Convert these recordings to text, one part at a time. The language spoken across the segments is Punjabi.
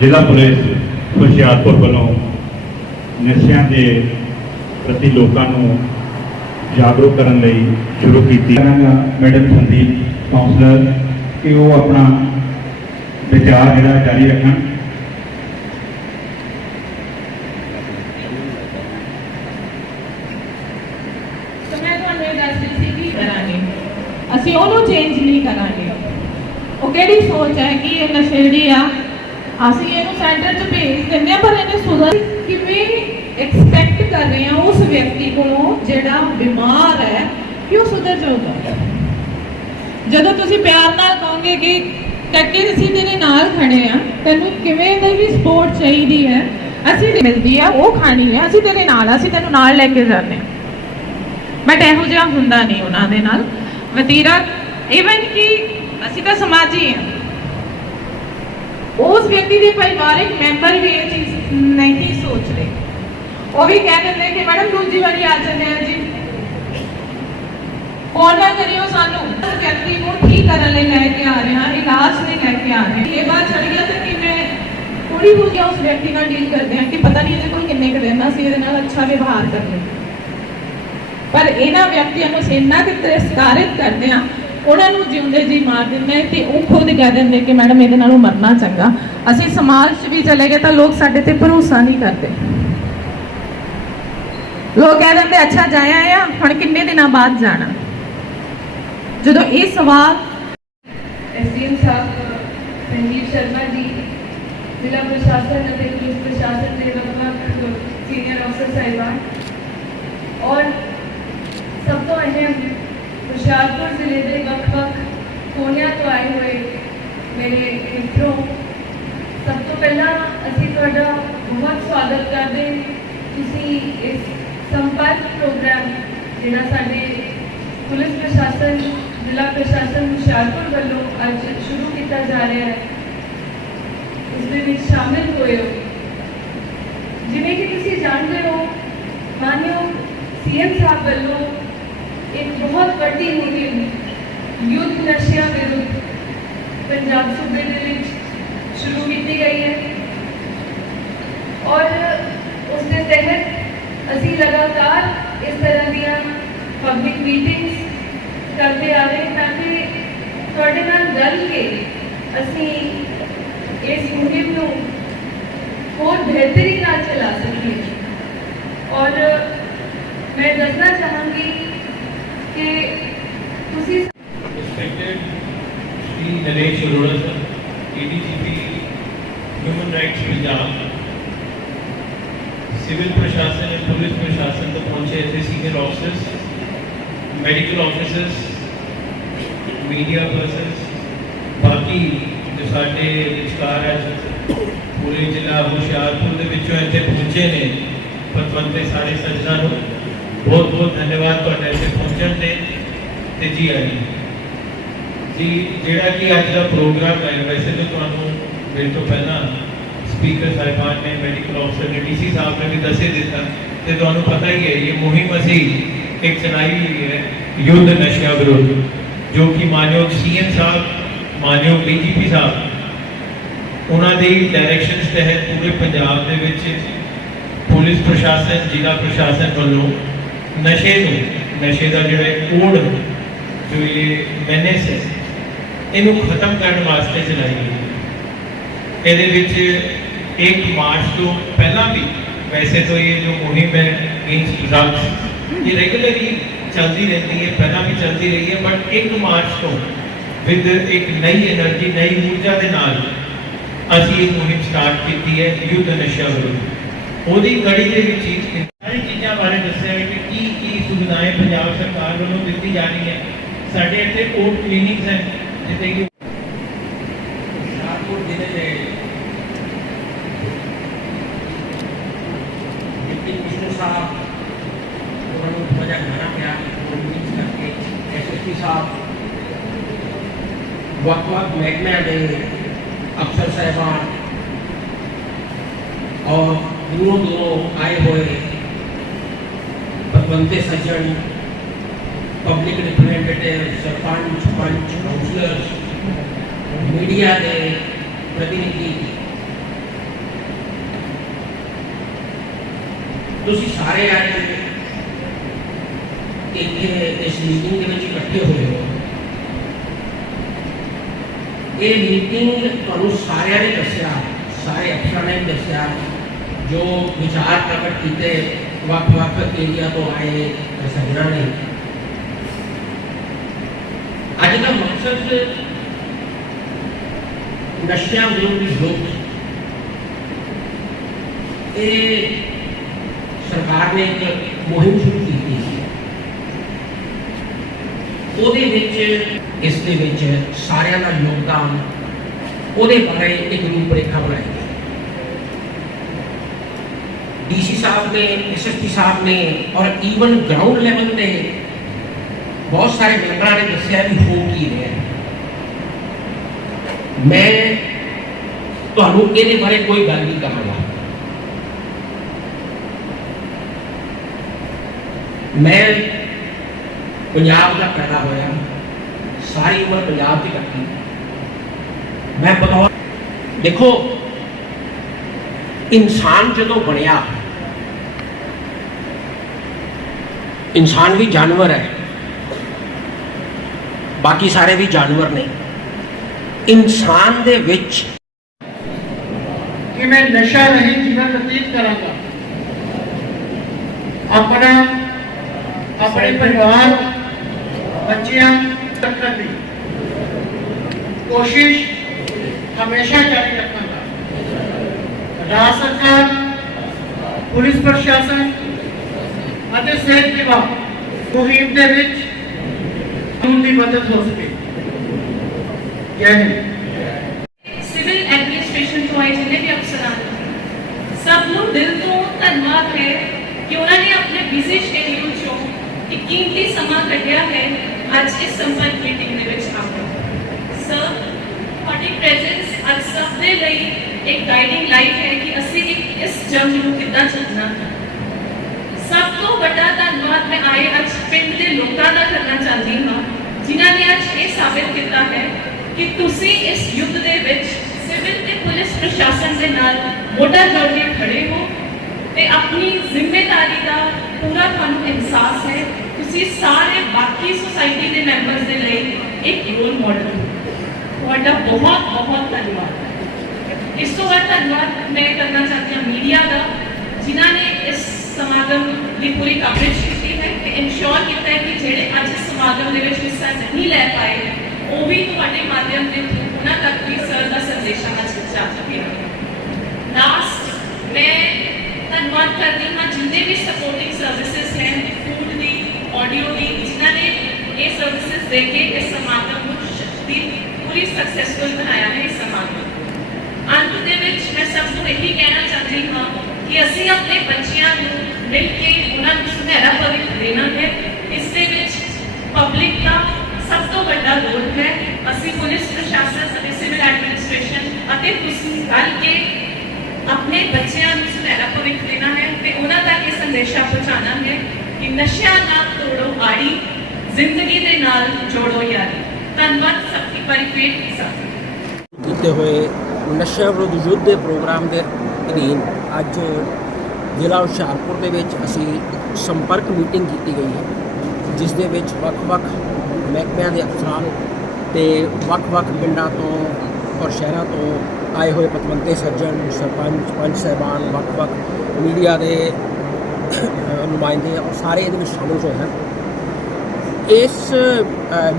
ਜ਼ਿਲ੍ਹਾ ਪੁਲਿਸ ਹੁਸ਼ਿਆਰਪੁਰ ਵੱਲੋਂ ਨਸ਼ਿਆਂ ਦੇ ਪ੍ਰਤੀ ਲੋਕਾਂ ਨੂੰ ਜਾਗਰੂਕ ਕਰਨ ਲਈ ਸ਼ੁਰੂ ਕੀਤੀ। ਮੈਡਮ ਸੰਦੀਪ ਕਾਉਂਸਲਰ ਕਿ ਉਹ ਆਪਣਾ ਵਿਚਾਰ ਜਿਹੜਾ ਜਾਰੀ ਰੱਖਣ। ਅਸੀਂ ਉਹਨੂੰ ਚੇਂਜ ਨਹੀਂ ਕਰਾਂਗੇ। ਉਹ ਕਿਹੜੀ ਸੋਚ ਹੈ ਕਿ ਇਹ ਨਸ਼ੇੜੀ ਆ? ਅਸੀਂ ਇਹਨੂੰ ਸੈਂਟਰ 'ਚ ਭੇਜ ਦਿੰਦੇ ਆ ਪਰ ਇਹਨੇ ਸੁਧਰ ਕਿਵੇਂ ਐਕਸਪੈਕਟ ਕਰ ਰਹੇ ਆ ਉਸ ਵਿਅਕਤੀ ਕੋਲੋਂ ਜਿਹੜਾ ਬਿਮਾਰ ਹੈ ਕਿ ਉਹ ਸੁਧਰ ਜਾਊਗਾ? ਜਦੋਂ ਤੁਸੀਂ ਪਿਆਰ ਨਾਲ ਕਹੋਗੇ ਕਿ ਕੱਕੇ ਅਸੀਂ ਤੇਰੇ ਨਾਲ ਖੜੇ ਆ, ਤੈਨੂੰ ਕਿਵੇਂ ਦੀ ਵੀ ਸਪੋਰਟ ਚਾਹੀਦੀ ਹੈ? ਅਸੀਂ ਮਿਲਦੀ ਆ, ਉਹ ਖਾਣੀ ਹੈ ਅਸੀਂ ਤੇਰੇ ਨਾਲ ਅਸੀਂ ਤੈਨੂੰ ਨਾਲ ਲੈ ਕੇ ਜਾਂਦੇ ਹਾਂ। ਬਟ ਇਹੋ ਜਿਹਾ ਹੁੰਦਾ ਨਹੀਂ ਉਹਨਾਂ ਦੇ ਨਾਲ। ਵਤੀਰਾ ਇਵਨ ਕਿ ਅਸੀਂ ਤਾਂ ਸਮਾਜੀ ਹਾਂ ਉਸ ਵਿਅਕਤੀ ਦੇ ਪਰਿਵਾਰਕ ਮੈਂਬਰ ਵੀ ਇਹ ਚੀਜ਼ ਨਹੀਂ ਸੋਚ ਰਹੇ। ਉਹ ਵੀ ਕਹਿ ਦਿੰਦੇ ਕਿ, ਮੈਡਮ, ਦੂਜੀ ਵਾਰੀ ਆ ਜਾਂਦੇ ਆ ਜੀ। ਫੋਨ ਕਰਿਓ ਸਾਨੂੰ। ਵਿਅਕਤੀ ਨੂੰ ਠੀਕ ਕਰਨ ਲਈ ਲੈ ਕੇ ਆ ਰਹੇ ਇਲਾਜ ਲਈ ਲੈ ਕੇ ਆ ਰਹੇ ਇਹ ਬਾਤ ਚੜ ਗਿਆ ਤਾਂ ਕਿ ਪੂਰੀ ਹੋ ਗਿਆ ਉਸ ਵਿਅਕਤੀ ਨਾਲ ਡੀਲ ਕਰਦੇ ਹਾਂ ਕਿ ਪਤਾ ਨਹੀਂ ਇਹਦੇ ਕੋਲ ਕਿੰਨੇ ਕੁ ਦਿਨ ਅਸੀਂ ਇਹਦੇ ਨਾਲ ਅੱਛਾ ਵਿਵਹਾਰ ਕਰਨੇ ਪਰ ਇਹਨਾਂ ਵਿਅਕਤੀਆਂ ਨੂੰ ਅਸੀਂ ਇੰਨਾ ਕਿ ਤਿਰਸਕਾਰਿਤ ਕਰਦੇ ਆ ਉਹਨਾਂ ਨੂੰ ਜਿਉਂਦੇ ਜੀ ਮਾਰ ਦਿੰਦੇ ਆ ਤੇ ਉਹ ਖੁਦ ਕਹਿ ਦਿੰਦੇ ਕਿ ਮੈਡਮ ਇਹਦੇ ਨਾਲੋਂ ਮਰਨਾ ਚੰਗਾ। ਅਸੀਂ ਸਮਾਜ 'ਚ ਵੀ ਚਲੇ ਗਏ ਤਾਂ ਲੋਕ ਸਾਡੇ ਤੇ ਭਰੋਸਾ ਨਹੀਂ ਕਰਦੇ। ਲੋਕ ਕਹਿ ਦਿੰਦੇ, ਅੱਛਾ, ਜਾਇਆ ਆ, ਹੁਣ ਕਿੰਨੇ ਦਿਨਾਂ ਬਾਅਦ ਜਾਣਾ? ਜਦੋਂ ਇਹ ਸਵਾਲ ਐਸਡੀਐਮ ਸਾਹਿਬ, ਸੰਜੀਵ ਸ਼ਰਮਾ ਜੀ, ਜ਼ਿਲ੍ਹਾ ਪ੍ਰਸ਼ਾਸਨ ਅਤੇ ਪੁਲਿਸ ਪ੍ਰਸ਼ਾਸਨ ਦੇ ਵੱਖ-ਵੱਖ ਸੀਨੀਅਰ ਅਫਸਰ ਸਾਹਿਬਾਨ ਔਰ ਸਭ ਤੋਂ ਅਹਿਮ ਹੁਸ਼ਿਆਰਪੁਰ ਜ਼ਿਲ੍ਹੇ ਦੇ ਵੱਖ-ਵੱਖ ਕੋਨਿਆਂ ਤੋਂ ਆਏ ਹੋਏ ਮੇਰੇ ਮਿੱਤਰੋ ਸਭ ਤੋਂ ਪਹਿਲਾਂ ਅਸੀਂ ਤੁਹਾਡਾ ਬਹੁਤ ਸਵਾਗਤ ਕਰਦੇ ਹਾਂ। ਤੁਸੀਂ ਇਸ ਸੰਪਰਕ ਪ੍ਰੋਗਰਾਮ ਜਿਹੜਾ ਸਾਡੇ ਪੁਲਿਸ ਪ੍ਰਸ਼ਾਸਨ ਜ਼ਿਲ੍ਹਾ ਪ੍ਰਸ਼ਾਸਨ ਹੁਸ਼ਿਆਰਪੁਰ ਵੱਲੋਂ ਅੱਜ ਸ਼ੁਰੂ ਕੀਤਾ ਜਾ ਰਿਹਾ ਹੈ ਉਸ ਦੇ ਵਿੱਚ ਸ਼ਾਮਿਲ ਹੋਏ ਹੋ ਜਿਵੇਂ ਕਿ ਤੁਸੀਂ ਜਾਣਦੇ ਹੋ ਮਾਨਯੋਗ ਸੀਐਮ ਸਾਹਿਬ ਵੱਲੋਂ एक बहुत बड़ी मुहिम युद्ध नशे विरुद्ध। पंजाब सूबे शुरू की गई है। और उसके तहत असी लगातार इस तरह दिया पब्लिक मीटिंग्स करते आ रहे ताकि थोड़े न रल के असी इस मुहिम को होर बेहतरी चला सकें और मैं दसना चाहूँगी ਕਿ ਤੁਸੀਂ Respected Shri Naresh Arora sir, ADGP Human Rights Punjab, civil ਪ੍ਰਸ਼ਾਸਨ ਅਤੇ ਪੁਲਿਸ ਪ੍ਰਸ਼ਾਸਨ ਤੋਂ ਪਹੁੰਚੇ ਇੱਥੇ senior officers medical officers media persons ਬਾਕੀ ਜੋ ਸਾਡੇ ਵਿਚਕਾਰ ਅੱਜ ਪੂਰੇ ਜ਼ਿਲ੍ਹਾ ਹੁਸ਼ਿਆਰਪੁਰ ਦੇ ਵਿੱਚੋਂ ਇੱਥੇ ਪਹੁੰਚੇ ਨੇ ਪਤਵੰਤੇ ਸਾਰੇ ਸੱਜਣਾਂ ਨੂੰ ਬਹੁਤ ਤੇ ਜੀ ਆਈ ਜੀ, ਜਿਹੜਾ ਕਿ ਅੱਜ ਦਾ ਪ੍ਰੋਗਰਾਮ ਹੈ, ਵੈਸੇ ਤਾਂ ਤੁਹਾਨੂੰ ਮੇਰੇ ਤੋਂ ਪਹਿਲਾਂ ਸਪੀਕਰ ਸਾਹਿਬਾਨ ਨੇ ਮੈਡੀਕਲ ਅਫਸਰ ਨੇ ਡੀਸੀ ਸਾਹਿਬ ਨੇ ਵੀ ਦੱਸੇ ਦਿੱਤਾ ਤੇ ਤੁਹਾਨੂੰ ਪਤਾ ਹੀ ਹੈ, ਇਹ ਮੁਹਿੰਮ ਅਸੀਂ ਇੱਕ ਚਲਾਈ ਹੋਈ ਹੈ, ਯੁੱਧ ਨਸ਼ਿਆਂ ਵਿਰੁੱਧ, ਜੋ ਕਿ ਮਾਨਯੋਗ ਸੀਐਮ ਸਾਹਿਬ, ਮਾਨਯੋਗ ਡੀਜੀਪੀ ਸਾਹਿਬ, ਉਹਨਾਂ ਦੇ ਡਾਇਰੈਕਸ਼ਨਸ ਤਹਿਤ ਪੂਰੇ ਪੰਜਾਬ ਦੇ ਵਿੱਚ ਪੁਲਿਸ ਪ੍ਰਸ਼ਾਸਨ, ਜ਼ਿਲ੍ਹਾ ਪ੍ਰਸ਼ਾਸਨ ਵੱਲੋਂ ਨਸ਼ੇ ਨੂੰ, ਨਸ਼ੇ ਦਾ ਜਿਹੜਾ ਕੋਡ ਜੋ ਇਹ ਮੈਨੇਸ ਹੈ, ਇਹਨੂੰ ਖਤਮ ਕਰਨ ਵਾਸਤੇ ਚਲਾਈ ਗਈ ਇਹਦੇ ਵਿੱਚ ਇੱਕ ਮਾਰਚ ਤੋਂ ਪਹਿਲਾਂ ਵੀ ਵੈਸੇ ਤਾਂ ਇਹ ਜੋ ਮੁਹਿੰਮ ਹੈ ਅਗੇਂਸਟ ਡਰੱਗਸ ਇਹ ਰੈਗੂਲਰਲੀ ਚੱਲਦੀ ਰਹਿੰਦੀ ਹੈ, ਪਹਿਲਾਂ ਵੀ ਚੱਲਦੀ ਰਹੀ ਹੈ ਬਟ ਇੱਕ ਮਾਰਚ ਤੋਂ ਵਿਦ ਇੱਕ ਨਈ એનર્ਜੀ ਨਈ ਊਰਜਾ ਦੇ ਨਾਲ ਅਸੀਂ ਇਹ ਮੁਹਿੰਮ ਸਟਾਰਟ ਕੀਤੀ ਹੈ, ਯੁੱਧ ਨਸ਼ਾ ਵਿਰੁੱਧ। ਉਹਦੀ ਕੜੀ ਦੇ ਵਿੱਚ ਸਾਰੀ ਚੀਜ਼ਾਂ ਬਾਰੇ ਦੱਸਿਆ ਹੈ ਕਿ ਕੀ ਕੀ ਸੁਵਿਧਾएं ਪੰਜਾਬ ਸਰਕਾਰ ਵੱਲੋਂ ਦਿੱਤੀ ਜਾ ਰਹੀ ਸਾਡੇ ਇੱਥੇ ਓਟ ਕਲੀਨਿਕਸ ਹਨ ਜਿੱਥੇ ਕਿ ਹੁਸ਼ਿਆਰਪੁਰ ਜ਼ਿਲ੍ਹੇ ਦੇ ਡਿਪਟੀ ਕਮਿਸ਼ਨਰ ਸਾਹਿਬ ਉਹਨਾਂ ਨੂੰ ਥੋੜ੍ਹਾ ਜਿਹਾ ਖਾਣਾ ਪਿਆ ਉਹ ਮੀਟਿੰਗ ਕਰਕੇ ਐਸਐਸਪੀ ਸਾਹਿਬ ਵੱਖ-ਵੱਖ ਮਹਿਕਮਿਆਂ ਦੇ ਅਫਸਰ ਸਾਹਿਬਾਨ ਔਰ ਦੂਰੋਂ ਦੂਰੋਂ ਆਏ ਹੋਏ ਪਤਵੰਤੇ ਸੱਜਣ public representative sarpanch panch councillors media દે प्रतिनिधि ਤੁਸੀਂ ਸਾਰੇ ਅੱਜ ਇੱਥੇ ਇਸ ਮੀਟਿੰਗ ਦੇ ਵਿੱਚ ਇਕੱਠੇ ਹੋਏ ਹੋ ਇਹ ਮੀਟਿੰਗ ਤੁਹਾਨੂੰ ਸਾਰਿਆਂ ਨੇ ਦੱਸਿਆ ਸਾਰੇ ਅਫਸਰਾਂ ਨੇ ਦੱਸਿਆ ਜੋ ਵਿਚਾਰ ਪ੍ਰਗਟ ਕੀਤੇ ਵੱਖ ਵੱਖ ਏਰੀਆ ਤੋਂ ਆਏ ਸਭਨਾਂ ਨੇ ਅੱਜ ਦਾ ਮਕਸਦ ਨਸ਼ਿਆਂ ਵਿਰੁੱਧ ਯੁੱਧ ਇਹ ਸਰਕਾਰ ਨੇ ਇੱਕ ਮੁਹਿੰਮ ਸ਼ੁਰੂ ਕੀਤੀ ਸੀ ਉਹਦੇ ਵਿੱਚ ਇਸ ਦੇ ਵਿੱਚ ਸਾਰਿਆਂ ਦਾ ਯੋਗਦਾਨ ਉਹਦੇ ਬਾਰੇ ਇੱਕ ਰੂਪਰੇਖਾ ਬਣਾਈ ਗਈ ਡੀਸੀ ਸਾਹਿਬ ਨੇ ਐਸਐਸਪੀ ਸਾਹਿਬ ਨੇ ਔਰ ਈਵਨ ਗਰਾਊਂਡ ਲੈਵਲ ਤੇ ਬਹੁਤ ਸਾਰੇ ਮੈਂਬਰਾਂ ਨੇ ਦੱਸਿਆ ਵੀ ਹੋ ਕੀ ਰਿਹਾ ਹੈ ਮੈਂ ਤੁਹਾਨੂੰ ਇਹਦੇ ਬਾਰੇ ਕੋਈ ਗੱਲ ਨਹੀਂ ਕਹਾਂਗਾ ਮੈਂ ਪੰਜਾਬ ਦਾ ਪੈਦਾ ਹੋਇਆ ਸਾਰੀ ਉਮਰ ਪੰਜਾਬ 'ਚ ਕੱਟੀ ਮੈਂ ਬਤੌਰ ਦੇਖੋ ਇਨਸਾਨ ਜਦੋਂ ਬਣਿਆ ਇਨਸਾਨ ਵੀ ਜਾਨਵਰ ਹੈ ਬਾਕੀ ਸਾਰੇ ਵੀ ਜਾਨਵਰ ਨੇ ਇਨਸਾਨ ਦੇ ਵਿੱਚ ਕਿ ਮੈਂ ਨਸ਼ਾ ਨਹੀਂ ਜੀਵਨ ਬਤੀਤ ਕਰਾਂਗਾ ਆਪਣਾ ਆਪਣੇ ਪਰਿਵਾਰ ਬੱਚਿਆਂ ਰੱਖਣ ਦੀ ਕੋਸ਼ਿਸ਼ ਹਮੇਸ਼ਾ ਜਾਰੀ ਰੱਖਾਂਗਾ ਰਾਜ ਸਰਕਾਰ ਪੁਲਿਸ ਪ੍ਰਸ਼ਾਸਨ ਅਤੇ ਸਿਹਤ ਵਿਭਾਗ ਮੁਹਿੰਮ ਦੇ ਵਿੱਚ ਕਾਨੂੰਨ ਦੀ ਮਦਦ ਹੋ ਸਕੇ ਜੈ ਹਿੰਦ ਸਿਵਲ ਐਡਮਿਨਿਸਟ੍ਰੇਸ਼ਨ ਤੋਂ ਆਏ ਜਿੰਨੇ ਵੀ ਅਫਸਰਾਂ ਨੇ ਸਭ ਨੂੰ ਦਿਲ ਤੋਂ ਧੰਨਵਾਦ ਹੈ ਕਿ ਉਹਨਾਂ ਨੇ ਆਪਣੇ ਬਿਜ਼ੀ ਸ਼ਡਿਊਲ ਚੋਂ ਇੱਕ ਕੀਮਤੀ ਸਮਾਂ ਕੱਢਿਆ ਹੈ ਅੱਜ ਇਸ ਸੰਪਰਕ ਮੀਟਿੰਗ ਦੇ ਵਿੱਚ ਆ ਕੇ ਸਰ ਤੁਹਾਡੀ ਪ੍ਰੈਜ਼ੈਂਸ ਅੱਜ ਸਭ ਦੇ ਲਈ ਇੱਕ ਗਾਈਡਿੰਗ ਲਾਈਟ ਹੈ ਕਿ ਅਸੀਂ ਇੱਕ ਇਸ ਜੰਗ ਨੂੰ ਕਿੱਦਾਂ ਚੱਲਣਾ ਹੈ ਸਭ ਤੋਂ ਵੱਡਾ ਧੰਨਵਾਦ ਮੈਂ ਆਏ ਅੱਜ ਪਿੰਡ ਦੇ ਲੋਕਾਂ ਦਾ ਕਰਨਾ ਚਾਹੁੰਦੀ ਹਾਂ ਜਿਨ੍ਹਾਂ ਨੇ ਅੱਜ ਇਹ ਸਾਬਿਤ ਕੀਤਾ ਹੈ ਕਿ ਤੁਸੀਂ ਇਸ ਯੁੱਧ ਦੇ ਵਿੱਚ ਸਿਵਲ ਤੇ ਪੁਲਿਸ ਪ੍ਰਸ਼ਾਸਨ ਦੇ ਨਾਲ ਮੋਢਾ ਜੋੜ ਕੇ ਖੜੇ ਹੋ ਤੇ ਆਪਣੀ ਜ਼ਿੰਮੇਵਾਰੀ ਦਾ ਪੂਰਾ ਤੁਹਾਨੂੰ ਅਹਿਸਾਸ ਹੈ। ਤੁਸੀਂ ਸਾਰੇ ਬਾਕੀ ਸੁਸਾਇਟੀ ਦੇ ਮੈਂਬਰਸ ਦੇ ਲਈ ਇੱਕ ਰੋਲ ਮਾਡਲ ਹੋ। ਤੁਹਾਡਾ ਬਹੁਤ ਬਹੁਤ ਧੰਨਵਾਦ। ਇਸ ਤੋਂ ਬਾਅਦ ਧੰਨਵਾਦ ਮੈਂ ਕਰਨਾ ਚਾਹੁੰਦੀ ਹਾਂ ਮੀਡੀਆ ਦਾ, ਜਿਨ੍ਹਾਂ ਨੇ ਇਸ ਸਮਾਗਮ ਦੀ ਪੂਰੀ ਕਵਰੇਜ ਕੀਤੀ। ਹੈ ਤੇ ਇਨਸ਼ੋਰ ਕੀਤਾ ਹੈ ਕਿ ਜਿਹੜੇ ਅੱਜ ਇਸ ਸਮਾਗਮ ਦੇ ਵਿੱਚ ਹਿੱਸਾ ਨਹੀਂ ਲੈ ਪਾਏ ਉਹ ਵੀ ਤੁਹਾਡੇ ਮਾਧਿਅਮ ਦੇ ਥਰੂ ਉਹਨਾਂ ਤੱਕ ਵੀ ਸਰ ਦਾ ਸੰਦੇਸ਼ਾ ਅੱਜ ਜਾ ਸਕੇ ਲਾਸਟ ਮੈਂ ਧੰਨਵਾਦ ਕਰਦੀ ਹਾਂ ਜਿੰਨੇ ਵੀ ਸਪੋਰਟਿੰਗ ਸਰਵਿਸਿਜ਼ ਹੈ ਫੂਡ ਦੀ ਆਡੀਓ ਦੀ ਜਿਨ੍ਹਾਂ ਨੇ ਇਹ ਸਰਵਿਸਿਜ਼ ਦੇ ਕੇ ਇਸ ਸਮਾਗਮ ਨੂੰ ਸ਼ਕਤੀ ਪੂਰੀ ਸਕਸੈਸਫੁਲ ਬਣਾਇਆ ਹੈ ਇਸ ਸਮਾਗਮ ਨੂੰ। ਅੰਤ ਦੇ ਵਿੱਚ ਮੈਂ ਸਭ ਨੂੰ ਇਹੀ ਕਹਿਣਾ ਚਾਹੁੰਦੀ ਹਾਂ ਕਿ ਅਸੀਂ ਆਪਣੇ ਬੱਚਿਆਂ ਨੂੰ ਮਿਲ ਕੇ ਉਹਨਾਂ ਨੂੰ ਸੁਨਹਿਰਾ ਭਵਿੱਖ ਦੇਣਾ ਹੈ ਐਡਮਿਨਿਸਟ੍ਰੇਸ਼ਨ ਤੁਸੀਂ ਰਲ ਕੇ ਆਪਣੇ ਬੱਚਿਆਂ ਨੂੰ ਸੁਨਹਿਰਾ ਭਵਿੱਖ ਦੇਣਾ ਹੈ ਤੇ ਉਹਨਾਂ ਤੱਕ ਇਹ ਸੰਦੇਸ਼ਾ ਪਹੁੰਚਾਉਣਾ ਹੈ ਕਿ ਨਸ਼ਿਆਂ ਨਾਲ ਤੋੜੋ ਆੜੀ, ਜ਼ਿੰਦਗੀ ਦੇ ਨਾਲ ਜੋੜੋ ਯਾਰੀ। ਧੰਨਵਾਦ ਸਭ ਦੀ ਪਰਿਪੇਟ ਕੀ ਸਾਥ ਕੀਤੇ ਹੋਏ ਨਸ਼ਾ ਵਿਰੁੱਧ ਯੁੱਧ ਦੇ ਪ੍ਰੋਗਰਾਮ ਦੇ ਅਧੀਨ ਅੱਜ ਜ਼ਿਲ੍ਹਾ ਹੁਸ਼ਿਆਰਪੁਰ ਦੇ ਵਿੱਚ ਅਸੀਂ ਸੰਪਰਕ ਮੀਟਿੰਗ ਕੀਤੀ ਗਈ ਹੈ, ਜਿਸ ਦੇ ਵਿੱਚ ਵੱਖ-ਵੱਖ ਮਹਿਕਮਿਆਂ ਦੇ ਅਫਸਰਾਂ ਤੇ ਵੱਖ-ਵੱਖ ਪਿੰਡਾਂ ਤੋਂ ਔਰ ਸ਼ਹਿਰਾਂ ਤੋਂ ਆਏ ਹੋਏ ਪਤਵੰਤੇ ਸੱਜਣ, ਸਰਪੰਚ, ਪੰਚ ਸਹਿਬਾਨ, ਵੱਖ-ਵੱਖ ਮੀਡੀਆ ਦੇ ਨੁਮਾਇੰਦੇ ਔਰ ਸਾਰੇ ਇਹਦੇ ਵਿੱਚ ਸ਼ਾਮਲ ਹੋਏ ਹਨ। ਇਸ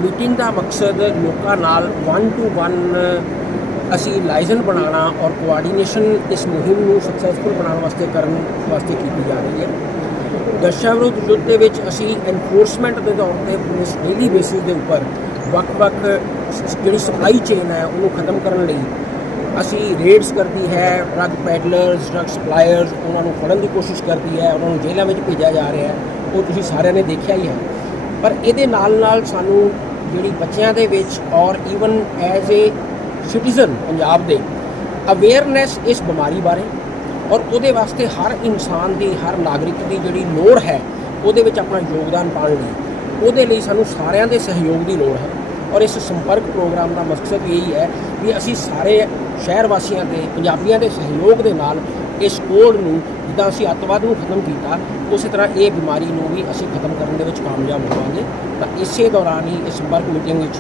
ਮੀਟਿੰਗ ਦਾ ਮਕਸਦ ਲੋਕਾਂ ਨਾਲ 1 ਟੂ 1 ਅਸੀਂ ਲਾਇਸਨ ਬਣਾਉਣਾ ਔਰ ਕੋਆਰਡੀਨੇਸ਼ਨ ਇਸ ਮੁਹਿੰਮ ਨੂੰ ਸਕਸੈਸਫੁਲ ਬਣਾਉਣ ਵਾਸਤੇ ਕਰਨ ਵਾਸਤੇ ਕੀਤੀ ਜਾ ਰਹੀ ਹੈ। ਨਸ਼ਾ ਵਿਰੁੱਧ ਯੁੱਧ ਦੇ ਵਿੱਚ ਅਸੀਂ ਐਨਫੋਰਸਮੈਂਟ ਦੇ ਤੌਰ ਤੇ ਪੁਲਿਸ ਡੇਲੀ ਬੇਸਿਸ ਦੇ ਉੱਪਰ ਵੱਖ-ਵੱਖ ਜਿਹੜੀ ਸਪਲਾਈ ਚੇਨ ਹੈ ਉਹਨੂੰ ਖਤਮ ਕਰਨ ਲਈ ਅਸੀਂ ਰੇਡਸ ਕਰਦੀ ਹੈ ਡਰੱਗ ਪੈਡਲਰਸ ਡਰੱਗ ਸਪਲਾਇਰਸ ਉਹਨਾਂ ਨੂੰ ਫੜਨ ਦੀ ਕੋਸ਼ਿਸ਼ ਕਰਦੀ ਹੈ, ਉਹਨਾਂ ਨੂੰ ਜੇਲ੍ਹਾਂ ਵਿੱਚ ਭੇਜਿਆ ਜਾ ਰਿਹਾ ਹੈ, ਉਹ ਤੁਸੀਂ ਸਾਰਿਆਂ ਨੇ ਦੇਖਿਆ ਹੀ ਹੈ। ਪਰ ਇਹਦੇ ਨਾਲ ਨਾਲ ਸਾਨੂੰ ਜਿਹੜੀ ਬੱਚਿਆਂ ਦੇ ਵਿੱਚ ਔਰ even as a citizen Punjab ਦੇ ਅਵੇਅਰਨੈਸ ਇਸ ਬਿਮਾਰੀ ਬਾਰੇ ਔਰ ਉਹਦੇ ਵਾਸਤੇ ਹਰ ਇਨਸਾਨ ਦੀ, ਹਰ ਨਾਗਰਿਕ ਦੀ ਜਿਹੜੀ ਲੋੜ ਹੈ, ਉਹਦੇ ਵਿੱਚ ਆਪਣਾ ਯੋਗਦਾਨ ਪਾਉਣ ਲਈ ਉਹਦੇ ਲਈ ਸਾਨੂੰ ਸਾਰਿਆਂ ਦੇ ਸਹਿਯੋਗ ਦੀ ਲੋੜ ਹੈ। ਔਰ ਇਸ ਸੰਪਰਕ ਪ੍ਰੋਗਰਾਮ ਦਾ ਮਕਸਦ ਇਹੀ ਹੈ ਵੀ ਅਸੀਂ ਸਾਰੇ ਸ਼ਹਿਰ ਵਾਸੀਆਂ ਦੇ, ਪੰਜਾਬੀਆਂ ਦੇ ਸਹਿਯੋਗ ਦੇ ਨਾਲ ਇਸ ਕੋਡ ਨੂੰ, ਜਿੱਦਾਂ ਅਸੀਂ ਅੱਤਵਾਦ ਨੂੰ ਖਤਮ ਕੀਤਾ, ਉਸੇ ਤਰ੍ਹਾਂ ਇਹ ਬਿਮਾਰੀ ਨੂੰ ਵੀ ਅਸੀਂ ਖਤਮ ਕਰਨ ਦੇ ਵਿੱਚ ਕਾਮਯਾਬ ਹੋਵਾਂਗੇ। ਤਾਂ ਇਸੇ ਦੌਰਾਨ ਹੀ ਇਸ ਸੰਪਰਕ ਮੀਟਿੰਗ ਵਿੱਚ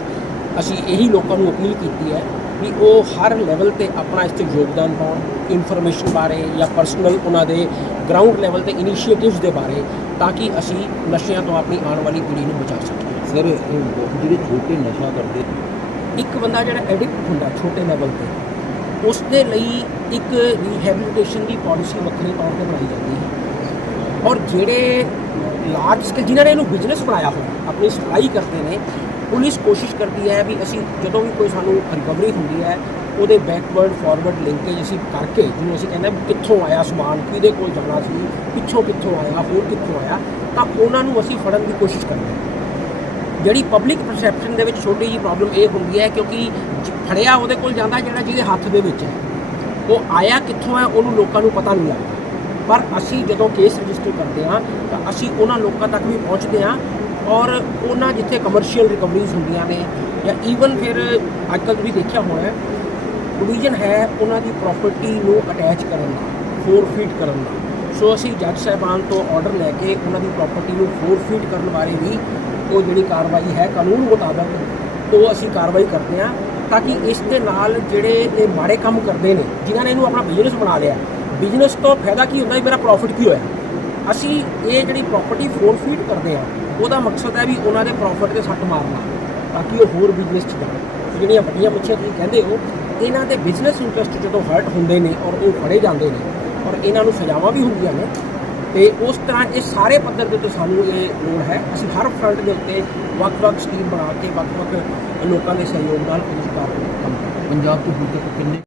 ਅਸੀਂ ਇਹੀ ਲੋਕਾਂ ਨੂੰ ਅਪੀਲ ਕੀਤੀ ਹੈ ਵੀ ਉਹ ਹਰ ਲੈਵਲ ਤੇ ਆਪਣਾ ਇਸ 'ਚ ਯੋਗਦਾਨ ਪਾਉਣ ਇਨਫੋਰਮੇਸ਼ਨ ਬਾਰੇ ਜਾਂ ਪਰਸਨਲ ਉਹਨਾਂ ਦੇ ਗਰਾਊਂਡ ਲੈਵਲ ਤੇ ਇਨੀਸ਼ੀਏਟਿਵਸ ਦੇ ਬਾਰੇ ਤਾਂ ਕਿ ਅਸੀਂ ਨਸ਼ਿਆਂ ਤੋਂ ਆਪਣੀ ਆਉਣ ਵਾਲੀ ਪੀੜ੍ਹੀ ਨੂੰ ਬਚਾ ਸਕੀਏ। ਸਰ ਜਿਹੜੇ ਛੋਟੇ ਨਸ਼ਾ ਕਰਦੇ ਇੱਕ ਬੰਦਾ ਜਿਹੜਾ ਐਡਿਕਟ ਹੁੰਦਾ ਛੋਟੇ ਲੈਵਲ ਤੇ ਉਸ ਦੇ ਲਈ ਇੱਕ ਰੀਹੈਬਿਲਿਟੇਸ਼ਨ ਦੀ ਪਾਲਿਸੀ ਵੱਖਰੇ ਤੌਰ ਤੇ ਬਣਾਈ ਜਾਂਦੀ ਹੈ। ਔਰ ਜਿਹੜੇ ਲਾਰਜ ਸਕੇ ਜਿਨ੍ਹਾਂ ਨੇ ਇਹਨੂੰ ਬਿਜ਼ਨਸ ਬਣਾਇਆ ਹੋਇਆ ਆਪਣੀ ਸਪਲਾਈ ਕਰਦੇ ਨੇ ਪੁਲਿਸ ਕੋਸ਼ਿਸ਼ ਕਰਦੀ ਹੈ ਵੀ ਅਸੀਂ ਜਦੋਂ ਵੀ ਕੋਈ ਸਾਨੂੰ ਰਿਕਵਰੀ ਹੁੰਦੀ ਹੈ, ਉਹਦੇ ਬੈਕਵਰਡ ਫਾਰਵਰਡ ਲਿੰਕੇਜ ਅਸੀਂ ਕਰਕੇ ਜਿਹਨੂੰ ਅਸੀਂ ਕਹਿੰਦੇ ਵੀ ਕਿੱਥੋਂ ਆਇਆ ਸਮਾਨ, ਕਿਹਦੇ ਕੋਲ ਜਾਣਾ ਸੀ, ਪਿੱਛੋਂ ਕਿੱਥੋਂ ਆਇਆ, ਹੋਰ ਕਿੱਥੋਂ ਆਇਆ, ਤਾਂ ਉਹਨਾਂ ਨੂੰ ਅਸੀਂ ਫੜਨ ਦੀ ਕੋਸ਼ਿਸ਼ ਕਰਦੇ ਹਾਂ। ਜਿਹੜੀ ਪਬਲਿਕ ਪਰਸੈਪਸ਼ਨ ਦੇ ਵਿੱਚ ਛੋਟੀ ਜੀ ਪ੍ਰੋਬਲਮ ਇਹ ਹੁੰਦੀ ਹੈ ਕਿਉਂਕਿ ਜ- ਫੜਿਆ ਉਹਦੇ ਕੋਲ ਜਾਂਦਾ ਜਿਹੜਾ ਜਿਹਦੇ ਹੱਥ ਦੇ ਵਿੱਚ ਹੈ। ਉਹ ਆਇਆ ਕਿੱਥੋਂ ਹੈ, ਉਹਨੂੰ ਲੋਕਾਂ ਨੂੰ ਪਤਾ ਨਹੀਂ ਲੱਗਦਾ। ਪਰ ਅਸੀਂ ਜਦੋਂ ਕੇਸ ਰਜਿਸਟਰ ਕਰਦੇ ਹਾਂ, ਤਾਂ ਅਸੀਂ ਉਹਨਾਂ ਲੋਕਾਂ ਤੱਕ ਵੀ ਪਹੁੰਚਦੇ ਹਾਂ ਔਰ ਉਹਨਾਂ ਜਿੱਥੇ ਕਮਰਸ਼ੀਅਲ ਰਿਕਵਰੀਜ਼ ਹੁੰਦੀਆਂ ਨੇ ਜਾਂ ਈਵਨ ਫਿਰ ਅੱਜ ਕੱਲ੍ਹ ਤੁਸੀਂ ਦੇਖਿਆ ਹੋਣਾ ਪ੍ਰੋਵੀਜ਼ਨ ਹੈ ਉਹਨਾਂ ਦੀ ਪ੍ਰਾਪਰਟੀ ਨੂੰ ਅਟੈਚ ਕਰਨ ਦਾ ਫੋਰਫੀਟ ਕਰਨ ਦਾ। ਸੋ ਅਸੀਂ ਜੱਜ ਸਾਹਿਬਾਨ ਤੋਂ ਆਰਡਰ ਲੈ ਕੇ ਉਹਨਾਂ ਦੀ ਪ੍ਰਾਪਰਟੀ ਨੂੰ ਫੋਰਫੀਟ ਕਰਨ ਬਾਰੇ ਵੀ ਉਹ ਜਿਹੜੀ ਕਾਰਵਾਈ ਹੈ ਕਾਨੂੰਨ ਮੁਤਾਬਕ ਉਹ ਅਸੀਂ ਕਾਰਵਾਈ ਕਰਦੇ ਹਾਂ ਤਾਂ ਕਿ ਇਸ ਦੇ ਨਾਲ ਜਿਹੜੇ ਇਹ ਮਾੜੇ ਕੰਮ ਕਰਦੇ ਨੇ, ਜਿਨ੍ਹਾਂ ਨੇ ਇਹਨੂੰ ਆਪਣਾ ਬਿਜ਼ਨਸ ਬਣਾ ਲਿਆ ਬਿਜ਼ਨਸ ਤੋਂ ਫਾਇਦਾ ਕੀ ਹੁੰਦਾ ਹੈ ਮੇਰਾ ਪ੍ਰੋਫਿਟ ਕੀ ਹੋਇਆ? ਅਸੀਂ ਇਹ ਜਿਹੜੀ ਪ੍ਰਾਪਰਟੀ ਫੋਰਫੀਟ ਕਰਦੇ ਹਾਂ, ਉਹਦਾ ਮਕਸਦ ਹੈ ਵੀ ਉਹਨਾਂ ਦੇ ਪ੍ਰੋਫਿਟ ਤੇ ਸੱਟ ਮਾਰਨਾ, ਤਾਂ ਕਿ ਉਹ ਹੋਰ ਬਿਜ਼ਨਸ 'ਚ ਜਾਣ। ਜਿਹੜੀਆਂ ਵੱਡੀਆਂ ਮੱਛੀਆਂ ਤੁਸੀਂ ਕਹਿੰਦੇ ਹੋ, ਇਹਨਾਂ ਦੇ ਬਿਜ਼ਨਸ ਇੰਟਰਸਟ ਜਦੋਂ ਹਰਟ ਹੁੰਦੇ ਨੇ ਔਰ ਉਹ ਫੜੇ ਜਾਂਦੇ ਨੇ, ਔਰ ਇਹਨਾਂ ਨੂੰ ਸਜ਼ਾਵਾਂ ਵੀ ਹੁੰਦੀਆਂ ਨੇ, ਤੇ ਉਸ ਤਰ੍ਹਾਂ ਇਹ ਸਾਰੇ ਪੱਧਰ ਦੇ ਉੱਤੇ ਸਾਨੂੰ ਇਹ ਲੋੜ ਹੈ। ਅਸੀਂ ਹਰ ਫਰੰਟ ਦੇ ਉੱਤੇ ਵੱਖ-ਵੱਖ ਸਕੀਮ ਬਣਾ ਕੇ ਵੱਖ-ਵੱਖ ਲੋਕਾਂ ਦੇ ਸਹਿਯੋਗ ਨਾਲ ਇਸ ਕੰਮ ਪੰਜਾਬ ਤੋਂ ਹੁਣ ਤੱਕ ਕਿੰਨੇ